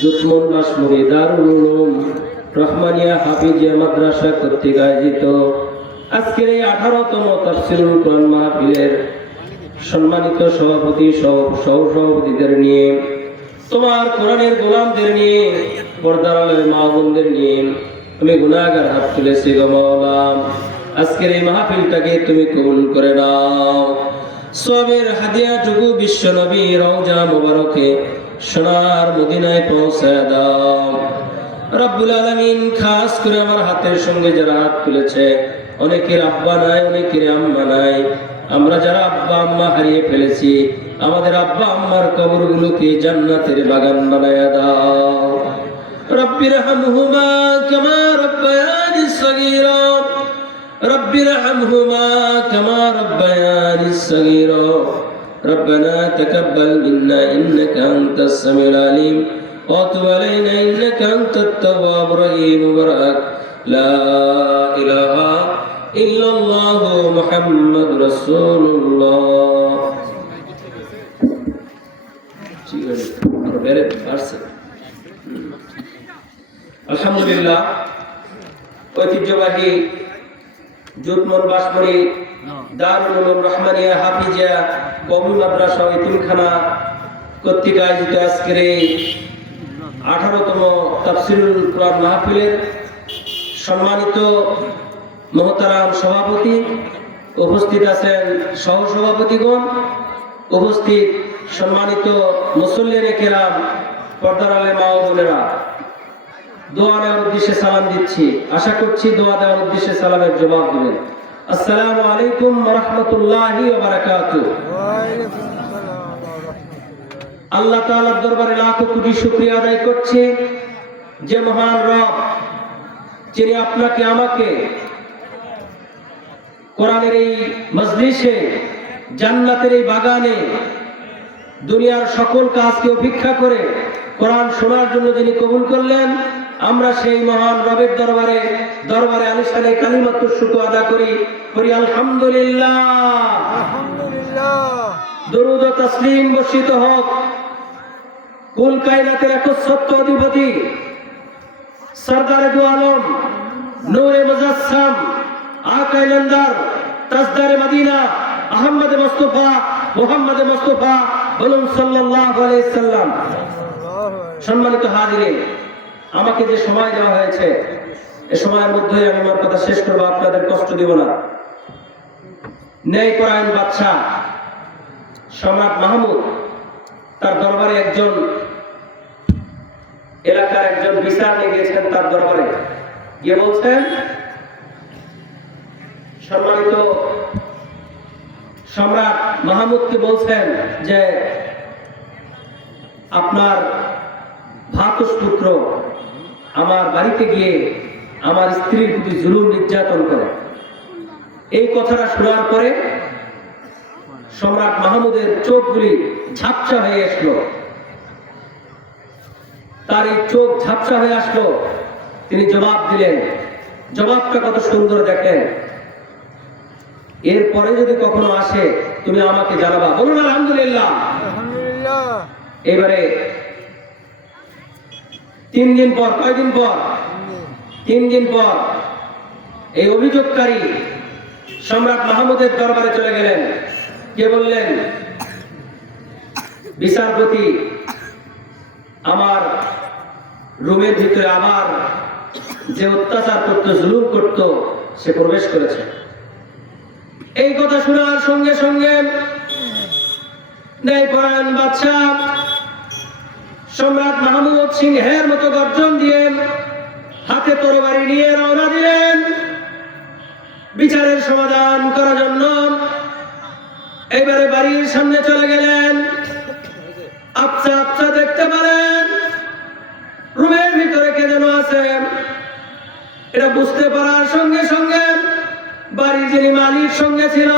জুসমন বাসমুরি দারুল উলুম রহমানিয়া হাফিজিয়া মাদ্রাসা কর্তৃক আয়োজিত আজকের এই আঠারোতম তাফসিরুল কোরআন মাহফিলের সম্মানিত সভাপতি সহ সহ সভাপতিদের নিয়ে, তোমার কোরআনের গোলামদের নিয়ে, পর্দার আলের মা বোনদের নিয়ে আমি গুনাহগার হাত তুলেছি গো মাওলা। আজকের এই মাহফিলটাকে তুমি কবুল করে নাও। সবের হাদিয়া টুকু বিশ্ব নবী রওজা মোবারকে সোনার মদিনায় পৌঁছায় দাও। রব্বুল আলমিন খাস করে আমার হাতের সঙ্গে যারা হাত তুলেছে, অনেকের আব্বা নাই, অনেকের আম্মা নাই। আমরা যারা আব্বা আম্মা হারিয়ে ফেলেছি, আমাদের আব্বা আম্মার কবর গুলোকে জান্নাতের বাগান বানায় দাও। রব্বির হামহুমা কামা রব্বায়ানি সগীরা। রব্বির হামহুমা কামা রব্বায়ানি সগীরা। ربنا تقبل منا انك انت السميع العليم وتب علينا انك انت التواب الرحيم برأك لا اله الا الله محمد رسول الله আলহামদুলিল্লাহ ঐতিহ্যবাহী জুটমন বাসমরি দারুল উলুম রহমানিয়া হাফিজিয়া কবি মাদ্রাসা ইতিমখানা কর্তৃক আয়োজিত আজকের এই আঠারোতম তাফসিরুল কোরআন মাহফিলের সম্মানিত মহতারাম সভাপতি, উপস্থিত আছেন সহ সভাপতিগণ উপস্থিত সম্মানিত মুসল্লির কেরাম পর্দার আলে মা বোনেরা। দোয়া দেওয়ার উদ্দেশ্যে সালাম দিচ্ছি। আশা করছি দোয়া দেওয়ার উদ্দেশ্যে সালামের জবাব দেবেন। আসসালামু আলাইকুম। আল্লাহ তাআলার দরবারে লাখো কোটি শুকরিয়া আদায় করছে যে মহান রব, যিনি আপনাকে, আমাকে কোরআনের এই মজলিসে, জান্নাতের এই বাগানে, দুনিয়ার সকল কাজকে উপেক্ষা করে কোরআন শোনার জন্য যিনি কবুল করলেন আমরা সেই মহান রবের দরবারে দরবারে আলিশানে কালিমাত্র শুকু আদা করি করি আলহামদুলিল্লাহ। আলহামদুলিল্লাহ। দরুদ তসলিম বর্ষিত হোক। কুল কায়নাতের একচ্ছত্ব অধিপতি সরদারে দু আলম নূরে মুজাসসাম আকাই নন্দার তাজদারে মদিনা আহমদ মুস্তফা মোহাম্মদ মুস্তফা বলুন সাল্লাল্লাহু আলাইহি সাল্লাম। সম্মানিত হাজিরিন আমাকে যে সময় দেওয়া হয়েছে, এ সময়ের মধ্যে আমি আমার কথা শেষ করব, আপনাদের কষ্ট দিব না। ন্যায় পরায়ণ বাদশাহ, সম্রাট মাহমুদ, তার দরবারে একজন, এলাকার একজন বিচার নিয়ে গিয়েছেন তার দরবারে। গিয়ে বলছেন, সম্মানিত সম্রাট মাহমুদকে বলছেন যে, আপনার ভাতুষ পুত্র আমার বাড়িতে গিয়ে আমার স্ত্রীর প্রতি জুলুম নির্যাতন করে। এই কথাটা শোনার পরে সম্রাট মাহমুদের চোখগুলি ঝাপসা হয়ে আসলো। তার এই চোখ ঝাপসা হয়ে আসলো। তিনি জবাব দিলেন জবাবটা কত সুন্দর দেখেন। এরপরে যদি কখনো আসে তুমি আমাকে জানাবা। বলুন আলহামদুলিল্লাহ। এবারে তিন দিন পর কয়দিন পর? তিন দিন পর এই অভিযোগকারী সম্রাট মাহমুদের দরবারে চলে গেলেন। কে বললেন? বিচারপতি, আমার রুমের ভিতরে আবার যে অত্যাচার করত, জুলুম করত, সে প্রবেশ করেছে। এই কথা শোনার সঙ্গে সঙ্গে ন্যায়পরায়ণ বাদশাহ সম্রাট মাহমুদ সিংহের মতো গর্জন দিয়ে হাতে তরবারি নিয়ে রওনা দিলেন। বিচারের সমাধান করার জন্য এবারে বাড়ির সামনে চলে গেলেন। আচ্ছা আচ্ছা দেখতে পারেন, রুমের ভিতরে কে যেন আছে এটা বুঝতে পারার সঙ্গে সঙ্গে বাড়ির যিনি মালিক সঙ্গে ছিল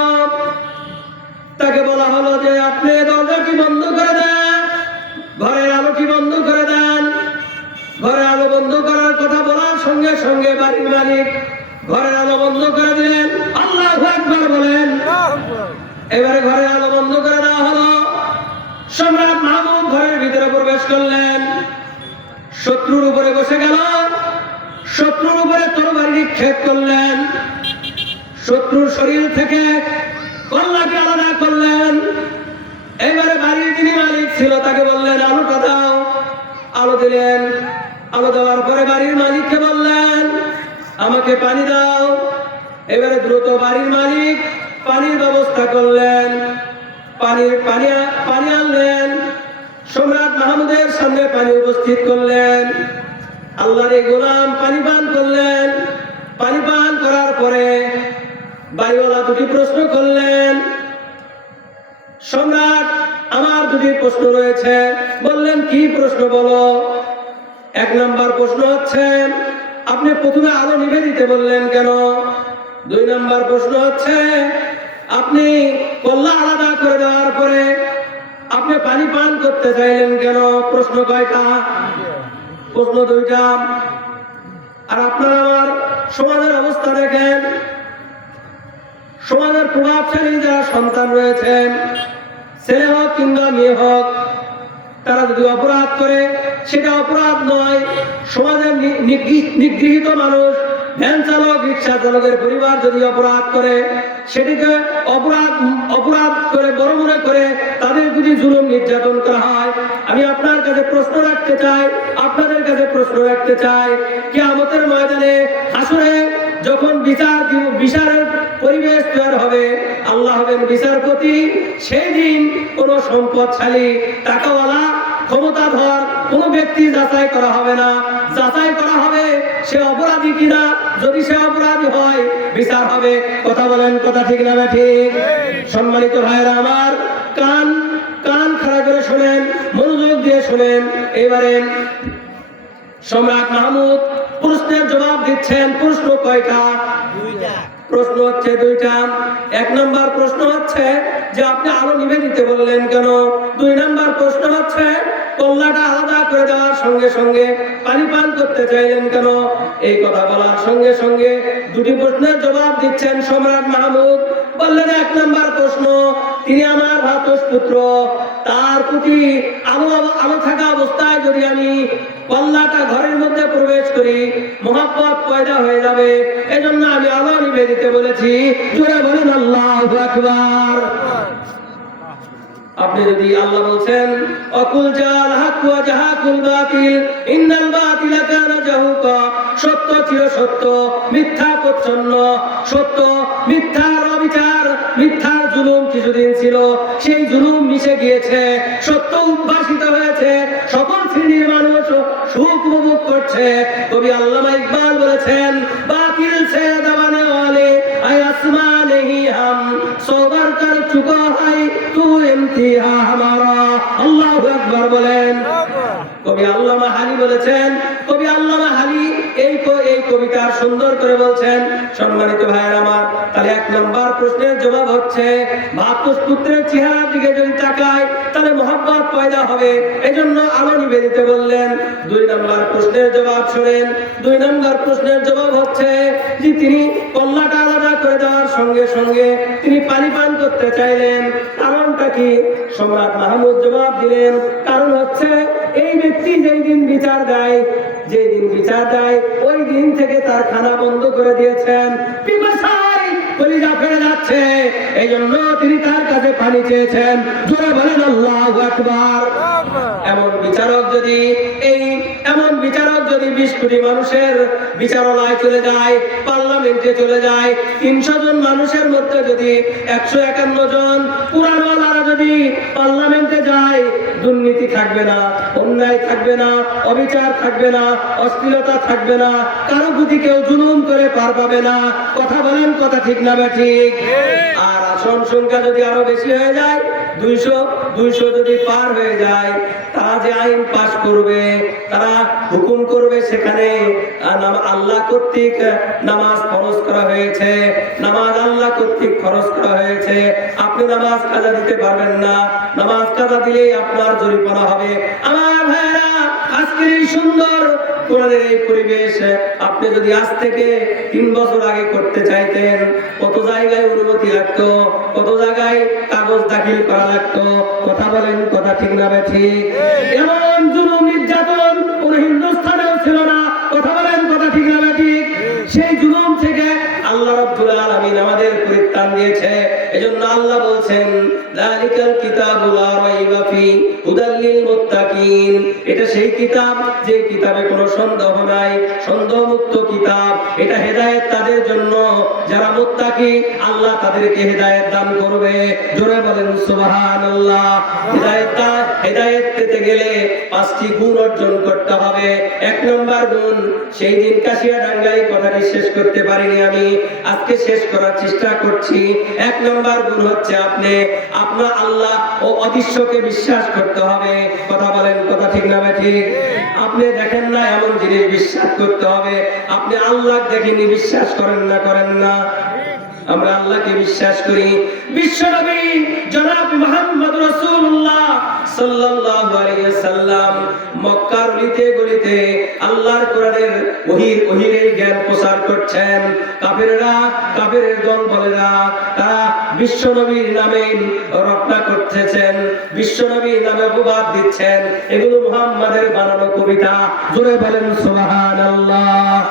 তাকে বলা হলো যে আপনি দরজাটি বন্ধ করে দেন। ঘরের আলোটি বন্ধ করে দেন? ঘরের আলো বন্ধ করার কথা বলার সঙ্গে সঙ্গে বাড়ির মালিক ঘরের আলো বন্ধ করে দিলেন। আল্লাহ একবার বলেন। এবারে ঘরের আলো বন্ধ করে দেওয়া হলো। সম্রাট মাহমুদ ঘরের ভিতরে প্রবেশ করলেন। শত্রুর উপরে বসে গেল। শত্রুর উপরে তরবারি নিক্ষেপ করলেন। শত্রুর শরীর থেকে কল্লাকে আলাদা করলেন। এবারে বাড়ির যিনি মালিক ছিল, তাকে বললেন, আলোটা দাও। আলো দিলেন। আলো দেওয়ার পরে বাড়ির মালিককে বললেন, আমাকে পানি দাও। এবারে দ্রুত বাড়ির মালিক পানির ব্যবস্থা করলেন। পানির পানি পানি আনলেন। সম্রাট মাহমুদের সামনে পানি উপস্থিত করলেন। আল্লাহর এই গোলাম পানি পান করলেন। পানি পান করার পরে বাড়িওয়ালা দুটি প্রশ্ন করলেন সম্রাট, আমার দুটি প্রশ্ন রয়েছে। বললেন, কি প্রশ্ন বলো? এক নম্বর প্রশ্ন হচ্ছে, আপনি প্রথমে আলো নিভে দিতে বললেন কেন? দুই নম্বর প্রশ্ন হচ্ছে, আপনি কল্লা আলাদা করে দেওয়ার পরে আপনি পানি পান করতে চাইলেন কেন? প্রশ্ন কয়টা? প্রশ্ন দুইটা। আর আপনার আমার সমাজের অবস্থা দেখেন। সমাজের প্রভাবশালী যারা সন্তান রয়েছেন ছেলে হোক কিংবা মেয়ে হোক, তারা যদি অপরাধ করে, সেটা অপরাধ নয়। সমাজের নিগৃহীত মানুষ, ভ্যান চালক, রিক্সা চালকের পরিবার যদি অপরাধ করে, সেটিকে অপরাধ অপরাধ করে বড় মনে করে তাদের যদি জুলুম নির্যাতন করা হয়। আমি আপনার কাছে প্রশ্ন রাখতে চাই, আপনাদের কাছে প্রশ্ন রাখতে চাই কি আমাদের ময়দানে আসলে যখন বিচার বিচারের পরিবেশ তৈরি হবে, আল্লাহ হবেন বিচারপতি। সেই দিন কোন সম্পদশালী, টাকাওয়ালা, ক্ষমতাধর কোন ব্যক্তি যাচাই করা হবে না। যাচাই করা হবে সে অপরাধী কিনা, যদি সে অপরাধী হয়, বিচার হবে। কথা বলেন, কথা ঠিক না না ঠিক? সম্মানিত ভাইরা আমার, কান কান খাড়া করে শোনেন, মনোযোগ দিয়ে শোনেন। এবারে সম্রাট মাহমুদ প্রশ্নের জবাব দিচ্ছেন প্রশ্ন কয়টা? প্রশ্ন হচ্ছে দুইটা। এক নম্বর প্রশ্ন হচ্ছে যে আপনি আলো নিভে দিতে বললেন কেন? দুই নম্বর প্রশ্ন হচ্ছে কল্লাটা আলাদা করে দেওয়ার সঙ্গে সঙ্গে পানি পান করতে চাইলেন কেন? এই কথা বলার সঙ্গে সঙ্গে দুটি প্রশ্নের জবাব দিচ্ছেন সম্রাট মাহমুদ। বললেন, এক নাম্বার প্রশ্ন, তিনি আমার ভাতস পুত্র। তার প্রতি আমার থাকা অবস্থায় যদি আমি কল্লাটা ঘরের মধ্যে প্রবেশ করি মহাপাপ পয়দা হয়ে যাবে। এজন্য আমি আল্লাহ নিভে দিতে বলেছি। জোরে বলেন, আল্লাহ আকবার। আপনি যদি আল্লাহ বলছেন, অকুল জাল হাক ওয়া জাহাকুল বাতিল, ইন্নাল বাতিলা কানা জাহুকা সত্য চির সত্য, মিথ্যা প্রচ্ছন্ন, সত্য, মিথ্যার অবিচার, মিথ্যার জুলুম কিছুদিন ছিল, সেই জুলুম মিশে গিয়েছে, সত্য উদ্ভাসিত হয়েছে, সকল শ্রেণির মানুষ সুখ উপভোগ করছে। কবি আল্লামা ইকবাল বলেছেন, বাতিল সে দাবানে ওয়ালে আই আসমানে হি হাম সোবার কর চুকা হাই তু ইমতিহা হামারা। আল্লাহু আকবার বলেন। কবি আল্লামা হালি বলেছেন কবি আল্লামা হালি এই এই কবিতার সুন্দর করে বলছেন। সম্মানিত ভাইয়ের আমার, তাহলে এক নম্বর প্রশ্নের জবাব হচ্ছে ভাতুষ পুত্রের চেহারার দিকে যদি তাকায়, তাহলে মহাব্বত পয়দা হবে। এজন্য আলো নিবেদিতে বললেন। দুই নম্বর প্রশ্নের জবাব শুনেন। দুই নম্বর প্রশ্নের জবাব হচ্ছে যে তিনি কল্লাটা আলাদা করে দেওয়ার সঙ্গে সঙ্গে তিনি পানি পান করতে চাইলেন। কারণটা কি? সম্রাট মাহমুদ জবাব দিলেন, কারণ হচ্ছে এই ব্যক্তি যেই দিন বিচার দেয় যেই দিন বিচার দেয়, ওই দিন থেকে তার খানা বন্ধ করে দিয়েছেন। এমন বিচারক যদি বিশ কোটি মানুষের চলে যায়, পার্লামেন্টে চলে যায়, তিনশো জন মানুষের মধ্যে যদি একশো একান্ন জন পুরানওয়ালারা যদি পার্লামেন্টে যায় দুর্নীতি থাকবে না, অন্যায় থাকবে না, অবিচার থাকবে না, অশ্লীলতা থাকবে না, কারও প্রতি কেউ জুলুম করে পার পাবে না। কথা বলেন, কথা ঠিক না বা ঠিক? আর আসন সংখ্যা যদি আরও বেশি হয়ে যায়, দুইশো দুইশো যদি পার হয়ে যায়, তারা যে আইন পাশ করবে, তারা হুকুম করবে সেখানে। আল্লাহ কর্তৃক নামাজ খরচ করা হয়েছে, নামাজ আল্লাহ কর্তৃক খরচ করা হয়েছে। আপনি নামাজ কাজা দিতে পারবেন না। নামাজ কাজা দিলেই আপনার জরিমানা হবে। আমার ভাইরা আজকের এই সুন্দর কোরআনের এই পরিবেশ, আপনি যদি আজ থেকে তিন বছর আগে করতে চাইতেন, কত জায়গায় অনুমতি লাগতো, কত জায়গায় কাগজ দাখিল করা লাগতো, কথা বলেন, কথা ঠিক না ঠিক? এমন জুলুম নির্যাতন কোন হিন্দুস্থানেও ছিল না, কথা বলেন, কথা ঠিক না ঠিক? সেই জুলুম থেকে আল্লাহ রাব্বুল আলামিন আমাদের পরিত্রাণ দিয়েছে। এজন্য আল্লাহ বলছেন যালিকাল কিতাবু এটা সেই কিতাব যে কিতাবে কোনো সন্দেহ নাই সন্দেহ মুক্ত কিতাব। এটা হেদায়েত তাদের জন্য। যারা মুত্তাকি, আল্লাহ তাদেরকে হেদায়েত দান করবে। জোরে বলেন, সুবহানাল্লাহ। হেদায়েত হেদায়েত পেতে গেলে পাঁচটি গুণ অর্জন করতে হবে। এক নম্বর গুণ, সেই দিন কাশিয়া ডাঙ্গাই কথাটি শেষ করতে পারিনি আমি। আজকে শেষ করার চেষ্টা করছি। এক নম্বর গুণ হচ্ছে আপনি, আপনার আল্লাহ ও অদৃশ্যকে বিশ্বাস করতে হবে। কথা বলেন, কথা ঠিক আপনি দেখেন না, এমন জিনিস বিশ্বাস করতে হবে। আপনি আল্লাহ দেখেনি, বিশ্বাস করেন না করেন না। আমরা আল্লাহকে বিশ্বাস করি। বিশ্বনবী জনাব মুহাম্মদ রাসূলুল্লাহ সাল্লাল্লাহু আলাইহি সাল্লাম মক্কার অলিতে গলিতে আল্লাহর কোরআনের ওহির ওহিরের জ্ঞান প্রচার করছেন। কাফেররা, কাফেরের দল বলেরা তারা বিশ্বনবীর নামে রচনা করতেছেন। বিশ্বনবীর নামে অপবাদ দিচ্ছেন। এগুলো মুহাম্মাদের বানানো কবিতা। জোরে বলেন সুবহানাল্লাহ।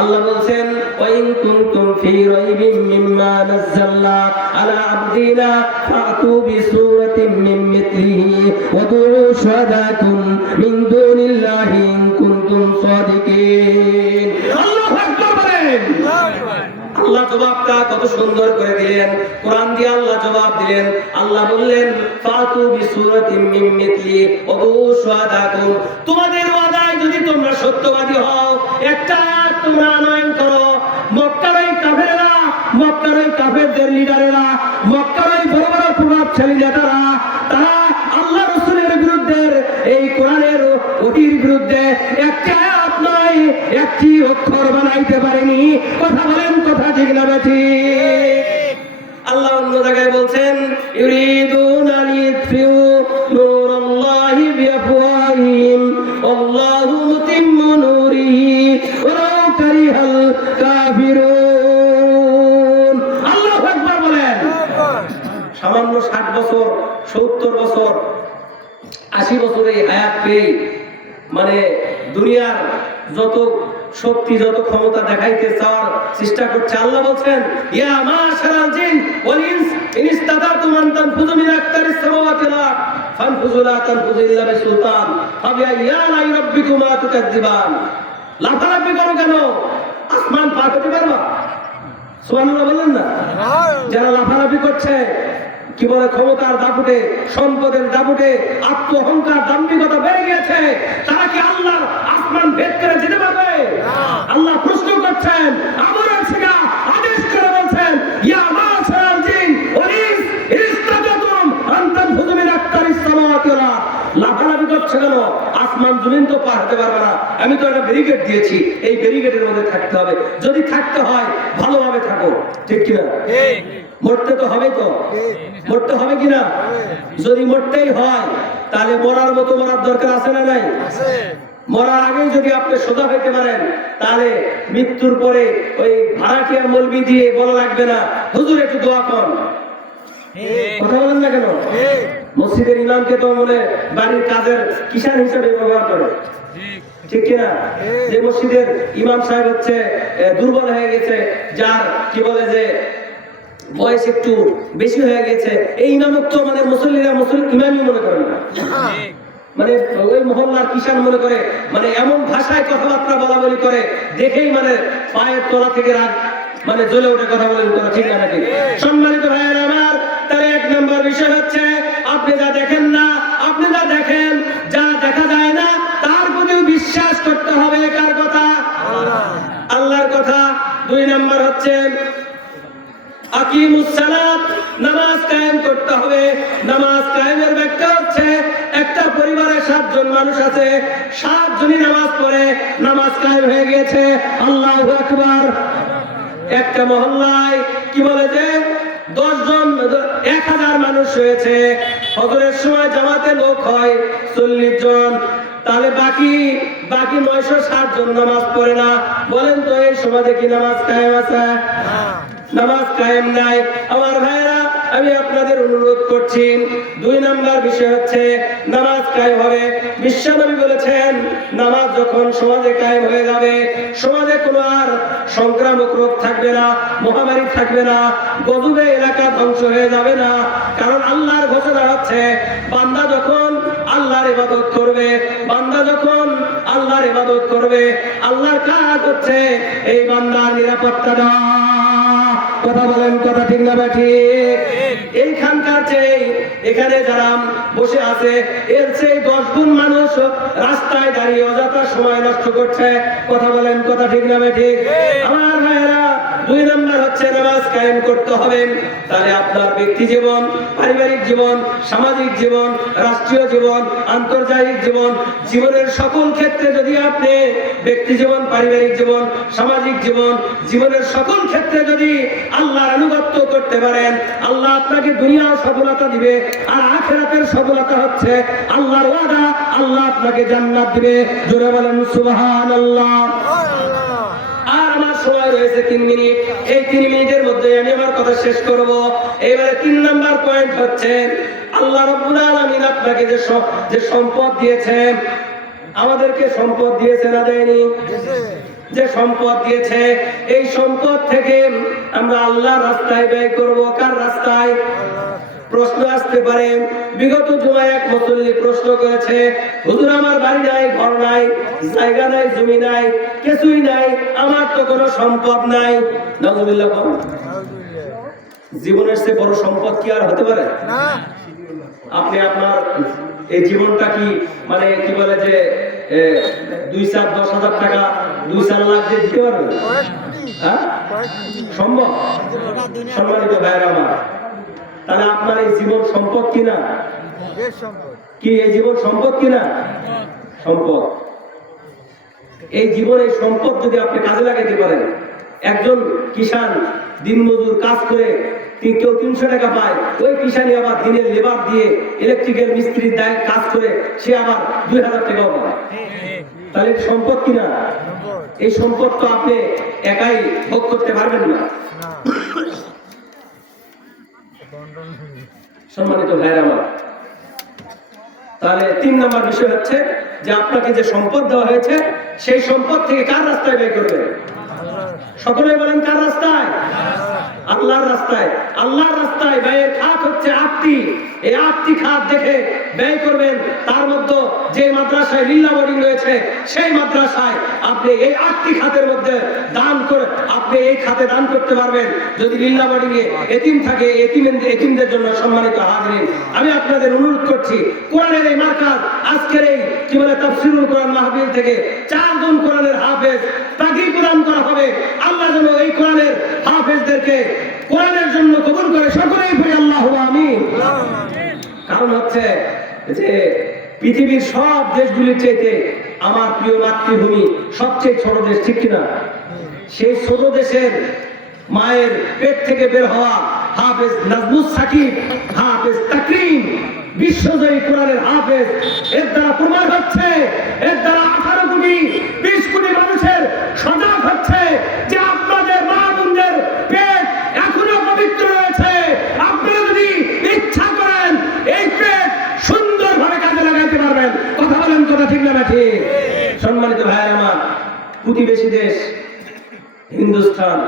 আল্লাহ বলছেন ওয়াইন কুনতুম ফি রাইবিন মিম্মা নাযালনা আলা আবদিনা ফাতু বিসূরাতিন মিন মিথলিহি ওয়াদউ শুহাদাকুম মিন দুনিল্লাহি ইন কুনতুম সাদিকিন আল্লাহু আকবার বলেন। আল্লাহ জবাবটা কত সুন্দর করে দিলেন। কোরআন দিয়ে আল্লাহ জবাব দিলেন। আল্লাহ বললেন ফাতু বিসুরাতিন মিন মিথলি শুহাদাকুম। তোমাদের ওয়াদায় যদি তোমরা সত্যবাদী হও একটা তোমরা আনয়ন করো। মক্কার ওই কাফেররা, মক্কার ওই কাফেরদের লিডারেরা মক্কার ওই আল্লাহ রসুলের বিরুদ্ধে, এই কোরআনের ওহির বিরুদ্ধে একটি আয়াত নয় অক্ষর বানাইতে পারেনি। কথা বলেন, কথা ঠিক না আল্লাহ অন্য জায়গায় বলছেন, ইউরিদুনা লিয়ুতফিউ সামান্য ষাট বছর সত্তর বছর আশি বছর এই হায়াত পেয়ে মানে দুনিয়ার যত শক্তি যত ক্ষমতা দেখাইতে চাওয়ার চেষ্টা করছে। আল্লাহ বলছেন ইয়া মা মাশারাল জিন ওয়াল ইনস ইন ইসতাতাতুম আন তানফুযু মিন আকতারিস সামাওয়াতি ওয়াল আরদ ফানফুযু লা তানফুযু ইল্লা বিসুলতান রাব্বিকুমা তুকাজ্জিবান লাফালাফি করো কেন? আসমান পার করতে পারবা? সুবহানাল্লাহ বললেন না? যারা লাফালাফি করছে কি বলে ক্ষমতার দাপুটে সম্পদের দাপুটে আত্মহংকার দাম্ভিকতা বেড়ে গেছে তারা কি আল্লাহ আসমান ভেদ করে যেতে পারবে আল্লাহ প্রশ্ন করছেন আমার সেটা আদেশ করে বলছেন ইয়া মাশারাল জিন ওয়াল ইনস ইস্তাজাতুম আন তানফুযু মিন আকতারিস সামাওয়াতি ওয়াল আরদ করছে কেন আসমান জমিন তো পার হতে পারবে না। আমি তো একটা ব্যারিকেড দিয়েছি। এই ব্যারিকেডের মধ্যে থাকতে হবে। যদি থাকতে হয় ভালোভাবে থাকো। ঠিক কিনা? মরতে তো হবে তো। মরতে হবে কিনা? যদি মরতেই হয় তাহলে মরার মতো মরার দরকার আছে না নাই? মরার আগেই যদি আপনি সোজা হইতে পারেন তাহলে মৃত্যুর পরে ওই ভাড়াটিয়া মলবি দিয়ে বলা লাগবে না। হুজুর একটু দোয়া কর। কথা বলেন না কেন? মসজিদের ইমামকে তো মনে বাড়ির কাজের কিষান হিসেবে ব্যবহার করে। ঠিক কিনা? যে মসজিদের ইমাম সাহেব হচ্ছে দুর্বল হয়ে গেছে, যার কি বলে যে বয়স একটু বেশি হয়ে গেছে, এই ইমামত্ব মানে মুসল্লিরা মুসল, ইমামই মনে করেন না। মানে ওই মহল্লার কিষান মনে করে মানে এমন ভাষায় কথাবার্তা বলা বলি করে, দেখেই মানে পায়ের তলা থেকে রাগ মানে জ্বলে ওঠে কথা বলেন কথা ঠিক নাকি? সম্মানিত ভাইয়ের আমার, তার এক নম্বর বিষয় হচ্ছে নামাজ পড়ে এক হাজার মানুষ হয়েছে হজরের সময় জামাতে লোক হয়, চল্লিশ জন। তাহলে বাকি বাকি নয়শো ষাট জন নামাজ পড়ে না। বলেন তো, এই সমাজে কি নামাজ কায়েম আছে? নামাজ কায়েম নাই। আমার ভাইরা আমি আপনাদের অনুরোধ করছি, দুই নাম্বার বিষয় হচ্ছে, নামাজ কায়েম হবে। বিশ্বনবী বলেছেন, নামাজ যখন সমাজে কায়েম হয়ে যাবে, সমাজে কোনো আর সংক্রামক রোগ থাকবে না, মহামারী থাকবে না, গজবে এলাকা ধ্বংস হয়ে যাবে না। কারণ আল্লাহর ঘোষণা হচ্ছে, বান্দা যখন আল্লাহর ইবাদত করবে, বান্দা যখন আল্লাহর ইবাদত করবে, আল্লাহর কাজ হচ্ছে, এই বান্দার নিরাপত্তা দেওয়া। কথা বলেন কথা ঠিক না ঠিক? এইখানকার চেয়ে এখানে যারা বসে আছে এর চেয়ে দশ গুণ মানুষ রাস্তায় দাঁড়িয়ে অযথা সময় নষ্ট করছে। কথা বলেন কথা ঠিক না ঠিক। আমার ভাইয়েরা দুই নম্বর হচ্ছে নামাজ কায়েম করতে হবে। তাহলে আপনার ব্যক্তি জীবন, পারিবারিক জীবন, সামাজিক জীবন, রাষ্ট্রীয় জীবন, আন্তর্জাতিক জীবন, জীবনের সকল ক্ষেত্রে যদি আপনি ব্যক্তি জীবন, পারিবারিক জীবন, সামাজিক জীবন, জীবনের সকল ক্ষেত্রে যদি আল্লাহর আনুগত্য করতে পারেন, আল্লাহ আপনাকে দুনিয়ার সফলতা দিবে, আর আখেরাতের সফলতা হচ্ছে আল্লাহর ওয়াদা, আল্লাহ আপনাকে জান্নাত দিবে। জোরে বলেন, সুবহানাল্লাহ। আমার সময় রয়েছে তিন মিনিট। এই তিন মিনিটের মধ্যে আমি আমার কথা শেষ করব। এবারে তিন নাম্বার পয়েন্ট হচ্ছে, আল্লাহ রব্বুল আলামিন আপনাকে যে সম- যে সম্পদ দিয়েছেন, আমাদেরকে সম্পদ দিয়েছে না দেয়নি? যে সম্পদ দিয়েছে, এই সম্পদ থেকে আমরা আল্লাহ রাস্তায় ব্যয় করব। কার রাস্তায়? প্রশ্ন আসতে পারে। বিগত জুমায় এক মুসল্লি প্রশ্ন করেছে হুজুর আমার বাড়ি নাই ঘর নাই জায়গা নাই জমি নাই কিছুই নাই আমার তো কোনো সম্পদ নাই। নাজুবিল্লাহ জীবনের চেয়ে বড় সম্পদ কি আর হতে পারে? আপনি আপনার এই জীবনটা কি মানে কি বলে যে দুই চার দশ হাজার টাকা দুই চার লাখ দিয়ে দিতে পারবেন? কোটি হ্যাঁ? সম্ভব? সম্মানিত ভাইয়ের আমার তাহলে আপনার এই জীবন সম্পদ কিনা কি এই জীবন সম্পদ কিনা সম্পদ। এই জীবনের সম্পদ যদি আপনি কাজে লাগাইতে পারেন একজন কিষান দিনমজুর কাজ করে কেউ তিনশো টাকা পায় ওই কিষানই আবার দিনের লেবার দিয়ে ইলেকট্রিক্যাল মিস্ত্রির দায় কাজ করে সে আবার দুই হাজার টাকাও পায়। তাহলে সম্পদ কিনা এই সম্পদ তো আপনি একাই ভোগ করতে পারবেন না। সম্মানিত ভাইয়ের আমার। তাহলে তিন নম্বর বিষয় হচ্ছে যে আপনাকে যে সম্পদ দেওয়া হয়েছে, সেই সম্পদ থেকে কার রাস্তায় ব্যয় করবে সকলে বলেন কার রাস্তায়? আল্লাহর রাস্তায় আল্লাহর রাস্তায় ব্যয়ের খাত হচ্ছে আটটি। এই আটটি খাত দেখে ব্যয় করবেন, তার মধ্যে যে মাদ্রাসায় লিল্লা বোর্ডিং রয়েছে, সেই মাদ্রাসায় আপনি এই আটটি খাতের মধ্যে দান করে, আপনি এই খাতে দান করতে পারবেন। যদি লিল্লা বোর্ডিং এ এতিম থাকে এতিম এতিমদের জন্য সম্মানিত হাজরিন, আমি আপনাদের অনুরোধ করছি, কোরআনের এই মার্কাজ আজকের এই, কি বলে, তাফসিরুল কোরআন মাহফিল থেকে চারজন কোরআনের হাফেজ তাকে প্রদান করা হবে। আল্লাহ যেন এই কোরআনের হাফেজদেরকে কোরআনের জন্য কবুল করে সকলেই বলি আল্লাহ আমিন। কারণ হচ্ছে যে পৃথিবীর সব দেশগুলির চাইতে আমার প্রিয় মাতৃভূমি সবচেয়ে ছোট দেশ, ঠিক কিনা? সেই ছোট দেশের মায়ের পেট থেকে বের হওয়া হাফেজ নাজমুস সাকিব, হাফেজ তাকরিম, বিশ্বজয়ী কোরআনের হাফেজ, এর দ্বারা প্রমাণ হচ্ছে, এর দ্বারা আঠারো কোটি, বিশ কোটি মানুষের সজাগ হচ্ছে যে আপনাদের মা বোনদের পেট এখনও পবিত্র রয়েছে আপনারা যদি ইচ্ছা করেন এই পেট সুন্দরভাবে কাজে লাগাইতে পারবেন কথা বলেন কথা ঠিক না না ঠিক সম্মানিত ভাইয়ের আমার প্রতিবেশী দেশ হিন্দুস্তান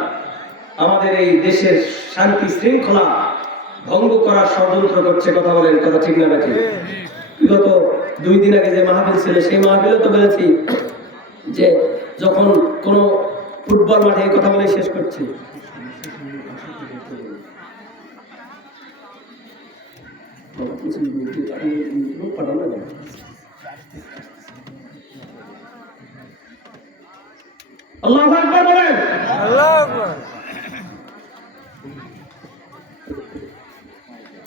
আমাদের এই দেশের শান্তি শৃঙ্খলা ভঙ্গ করার ষড়যন্ত্র করছে, কথা বলেন, কথা ঠিক না ঠিক বিগত দুই দিন আগে যে মাহফিল ছিল, সেই মাহফিলে তো বলেছি যে যখন কোনো ফুটবল মাঠে এই কথা বলে শেষ করছি। আল্লাহ আকবার বলেন। আল্লাহ আকবার।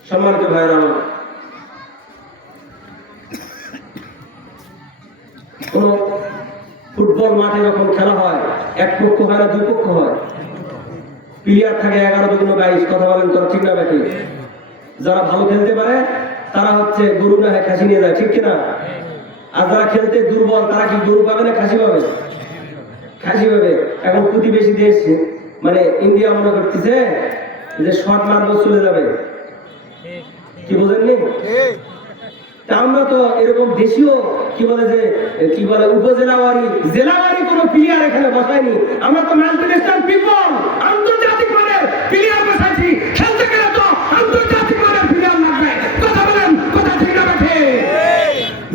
সম্মানিত আমার, কোন ফুটবল মাঠে যখন খেলা হয় এক পক্ষ হয় না দুই পক্ষ হয়? প্লেয়ার থাকে এগারো দুগুণ বাইশ কথা বলেন তো ঠিক না নাকি? যারা ভালো খেলতে পারে তারা হচ্ছে গরু না হয় খাসি নিয়ে যায় ঠিক কিনা? আর যারা খেলতে দুর্বল তারা কি গরু পাবে না খাসি পাবে? খাসি পাবে এখন প্রতিবেশী দেশ মানে ইন্ডিয়া মনে করতেছে যে শর্ট মারবো চলে যাবে। কি বোঝেননি? আমরা তো এরকম দেশীয় কি বলে যে কি বলে উপজেলাওয়ারি জেলাওয়ারি কোনো প্লেয়ার এখানে বসায়নি। আমরা তো ন্যাশনাল পিপল আন্তর্জাতিক মানের প্লেয়ার বসাইছি খেলতে গেলে তো আন্তর্জাতিক মানের প্লেয়ার লাগবে কথা বলেন কথা ঠিক না ঠিক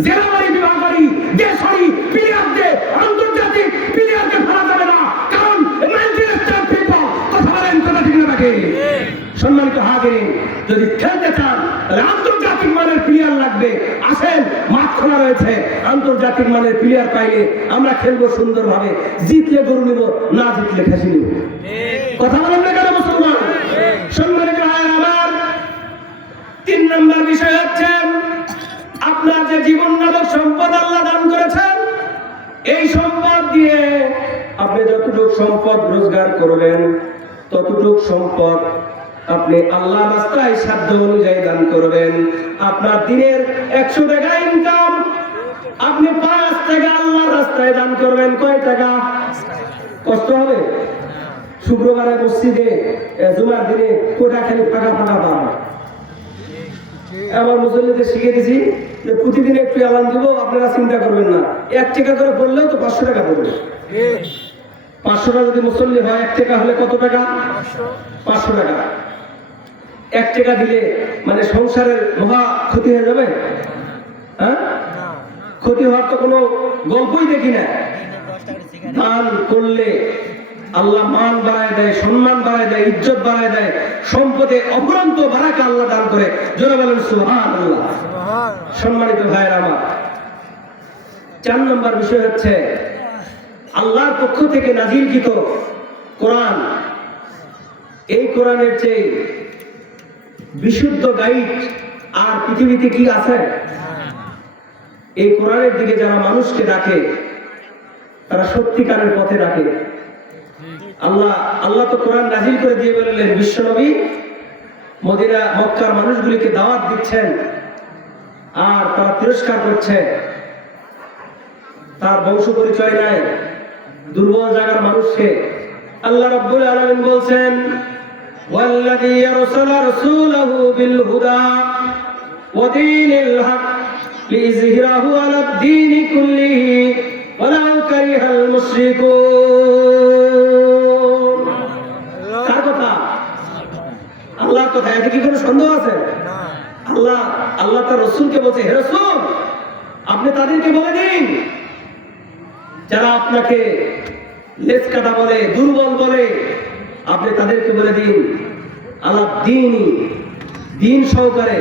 জেলাবাড়ি বিভাগবাড়ি দেশবাড়ি প্লেয়ারদের আন্তর্জাতিক প্লেয়ারকে ফেলা যাবে না কারণ ন্যাশনাল পিপল কথা বলেন কথা ঠিক না ঠিক সম্মানিত হাজিরিন যদি খেলতে চান, তাহলে আন্তর্জাতিক মানের প্লেয়ার লাগবে। আসেন, মাঠ খোলা রয়েছে। আন্তর্জাতিক মানের প্লেয়ার পাইলে আমরা খেলব সুন্দরভাবে। জিতলে গরু নিব, না জিতলে খাসি নিব। কথা বলেন না কেন মুসলমান? সম্মানিত ভাই আমার তিন নম্বর বিষয় হচ্ছে, আপনার যে জীবন নামক সম্পদ আল্লাহ দান করেছেন, এই সম্পদ দিয়ে আপনি যতটুকু সম্পদ রোজগার করবেন, ততটুক সম্পদ আপনি আল্লাহ রাস্তায় সাধ্য অনুযায়ী দান করবেন। আপনার দিনের একশো টাকা ইনকাম আপনি পাঁচ টাকা আল্লাহ রাস্তায় দান করবেন। কয় টাকা? কষ্ট হবে? শুক্রবারে মসজিদে জুমার দিনে কোটা খালি ফাঁকা ফাঁকা ঠিক আমার মুসল্লিদের শিখে দিছি যে প্রতিদিন একটু অ্যালার্ম দিব, আপনারা চিন্তা করবেন না। এক টাকা করে পড়লেও তো পাঁচশো টাকা পড়বে। পাঁচশো টাকা যদি মুসল্লি হয়, এক টাকা হলে কত টাকা? পাঁচশো টাকা। এক টাকা দিলে মানে সংসারের মহা ক্ষতি হয়ে যাবে? হ্যাঁ? ক্ষতি হওয়ার তো কোনো গল্পই দেখি না। দান করলে আল্লাহ মান বাড়ায় দেয় সম্মান বাড়ায় দেয় ইজ্জত বাড়ায় দেয় সম্পদে অপরন্ত বাড়াকে আল্লাহ দান করে। জোরে বলেন সুহান আল্লাহ সম্মানিত ভাইয়ের আমার চার নম্বর বিষয় হচ্ছে আল্লাহর পক্ষ থেকে নাজিরকৃত কোরআন এই কোরআনের চেয়ে বিশুদ্ধ গাইড আর পৃথিবীতে কি আছে? এই কোরআনের দিকে যারা মানুষকে ডাকে, তারা সত্যিকারের পথে ডাকে। আল্লাহ আল্লাহ তো কোরআন নাজিল করে দিয়ে বললেন বিশ্বনবী মদিনা, মক্কার মানুষগুলিকে দাওয়াত দিচ্ছেন আর তারা তিরস্কার করছে তার বংশ পরিচয় নাই, দুর্বল জায়গার মানুষকে। আল্লাহ রাব্বুল আলামিন বলছেন والذي أرسل رسوله بالهدى ودين الحق ليظهره على الدين كله ولو كره المشركون কার কথা আল্লাহর কথা এতে কি কোনো সন্দেহ আছে না আল্লাহ আল্লাহ তার রসুলকে বলছে হে রসুল আপনি তাদেরকে বলে দিন যারা আপনাকে লেস কাটা বলে দুর্বল বলে আপনি তাদেরকে বলে দিন, আল্লাহ দিন দিন সহকারে,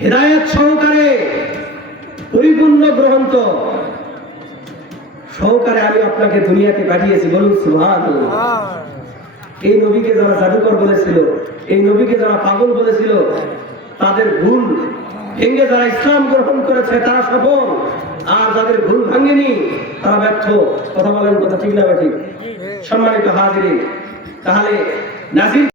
হেদায়ত সহকারে পরিপূর্ণ গ্রহন্ত সহকারে আমি আপনাকে দুনিয়াতে পাঠিয়েছি, বলুন সুহান এই নবীকে যারা জাদুকর বলেছিল, এই নবীকে যারা পাগল বলেছিল, তাদের ভুল ভেঙ্গে যারা ইসলাম গ্রহণ করেছে, তারা সফল। আর যাদের ভুল ভাঙেনি, তারা ব্যর্থ। কথা বলেন কথা ঠিক না ঠিক? সম্মানিত হাজিরি তাহলে নাজির